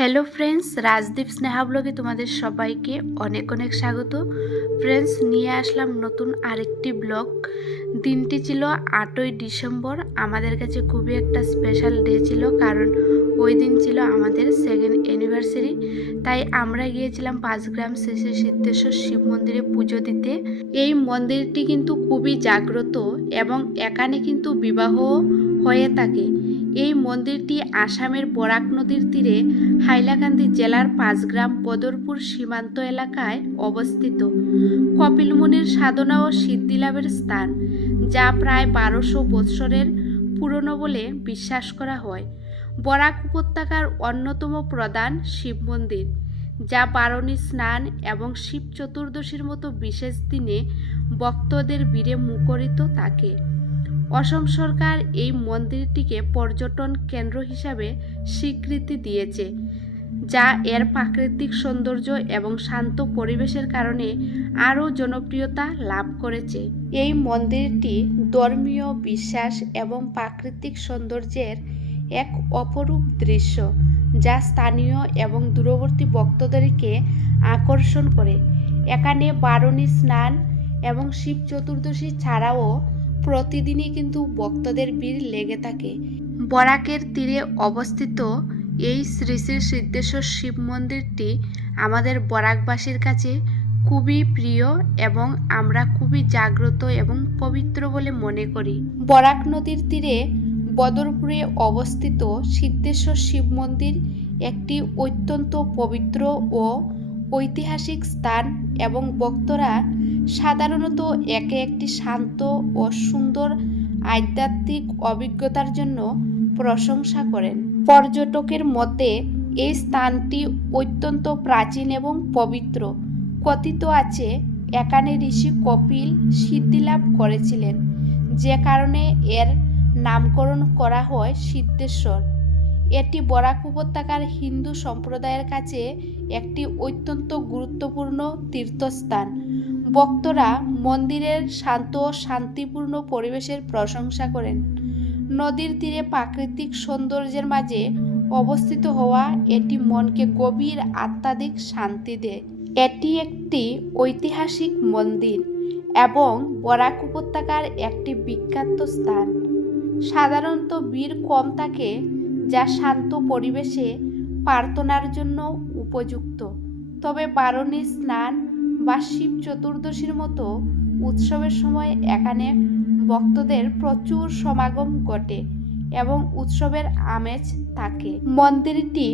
Hello friends Rajdeep Sneha ব্লগে তোমাদের সবাইকে অনেক অনেক স্বাগত। ফ্রেন্ডস নিয়ে আসলাম নতুন আরেকটি ব্লগ। দিনটি ছিল আটই ডিসেম্বর। আমাদের কাছে খুবই একটা স্পেশাল ডে ছিল কারণ ওই দিন ছিল আমাদের সেকেন্ড অ্যানিভার্সারি তাই আমরা গিয়েছিলাম পাঁচগ্রাম শেষে সিদ্ধেশ্বর শিব মন্দিরে পুজো দিতে। এই মন্দিরটি কিন্তু খুবই জাগ্রত এবং এখানে কিন্তু বিবাহ হয়ে থাকে। এই মন্দিরটি আসামের বরাক নদীর তীরে হাইলাকান্দি জেলার পাঁচগ্রাম বদরপুর সীমান্ত এলাকায় অবস্থিত। কপিলমুনির সাধনা ও সিদ্ধিলাভের স্থান, যা প্রায় বারোশো বৎসরের পুরনো বলে বিশ্বাস করা হয়। বরাক উপত্যকার অন্যতম প্রধান শিব মন্দির, যা বারণী স্নান এবং শিব চতুর্দশীর মতো বিশেষ দিনে ভক্তদের ভিড়ে মুখরিত থাকে। অসম সরকার এই মন্দিরটিকে পর্যটন কেন্দ্র হিসাবে স্বীকৃতি দিয়েছে, যা এর প্রাকৃতিক সৌন্দর্য এবং শান্ত পরিবেশের কারণে আরও জনপ্রিয়তা লাভ করেছে। এই মন্দিরটি ধর্মীয় বিশ্বাস এবং প্রাকৃতিক সৌন্দর্যের এক অপরূপ দৃশ্য, যা স্থানীয় এবং দূরবর্তী ভক্তদেরকে আকর্ষণ করে। এখানে বারণী স্নান এবং শিব চতুর্দশী ছাড়াও প্রতিদিনই কিন্তু ভক্তদের ভিড় লেগে থাকে। বরাকের তীরে অবস্থিত এই শ্রী শ্রী সিদ্ধেশ্বর শিব মন্দিরটি আমাদের বরাকবাসীর কাছে খুবই প্রিয় এবং আমরা খুবই জাগ্রত এবং পবিত্র বলে মনে করি। বরাক নদীর তীরে বদরপুরে অবস্থিত সিদ্ধেশ্বর শিব মন্দির একটি অত্যন্ত পবিত্র ও ঐতিহাসিক স্থান এবং ভক্তরা সাধারণত একে একটি শান্ত ও সুন্দর আধ্যাত্মিক অভিজ্ঞতার জন্য প্রশংসা করেন। পর্যটকের মতে, এই স্থানটি অত্যন্ত প্রাচীন এবং পবিত্র। কথিত আছে, এখানে ঋষি কপিল সিদ্ধিলাভ করেছিলেন, যে কারণে এর নামকরণ করা হয় সিদ্ধেশ্বর। এটি বরাক উপত্যকার হিন্দু সম্প্রদায়ের কাছে একটি অত্যন্ত গুরুত্বপূর্ণ তীর্থস্থান। ভক্তরা মন্দিরের শান্ত ও শান্তিপূর্ণ পরিবেশের প্রশংসা করেন। নদীর তীরে প্রাকৃতিক সৌন্দর্যের মাঝে অবস্থিত হওয়া এটি মনকে গভীর আত্মাধিক শান্তি দেয়। এটি একটি ঐতিহাসিক মন্দির এবং বরাক উপত্যকার একটি বিখ্যাত স্থান। সাধারণত ভিড় কম থাকে, যা শান্ত পরিবেশে প্রার্থনার জন্য উপযুক্ত। তবে বারণী স্নান বা শিব চতুর্দশীর মতো উৎসবের সময় এখানে ভক্তদের প্রচুর সমাগম ঘটে এবং উৎসবের আমেজ থাকে। মন্দিরটি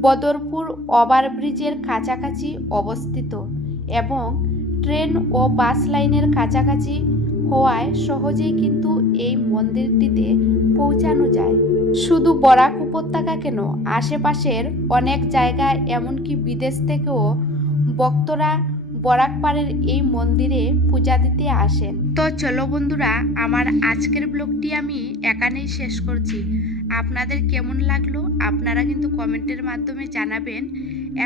বদরপুর ওভারব্রিজের কাছাকাছি অবস্থিত এবং ট্রেন ও বাস লাইনের কাছাকাছি হওয়ায় সহজেই কিন্তু এই মন্দিরটিতে পৌঁছানো যায়। শুধু বরাক উপত্যকা কেন, আশেপাশের অনেক জায়গায় এমনকি বিদেশ থেকেও ভক্তরা বরাক পাড়ের এই মন্দিরে পূজা দিতে আসেন। তো চলো বন্ধুরা, আমার আজকের ব্লগটি আমি এখানেই শেষ করছি। আপনাদের কেমন লাগল আপনারা কিন্তু কমেন্টের মাধ্যমে জানাবেন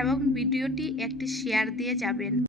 এবং ভিডিওটি একটি শেয়ার দিয়ে যাবেন।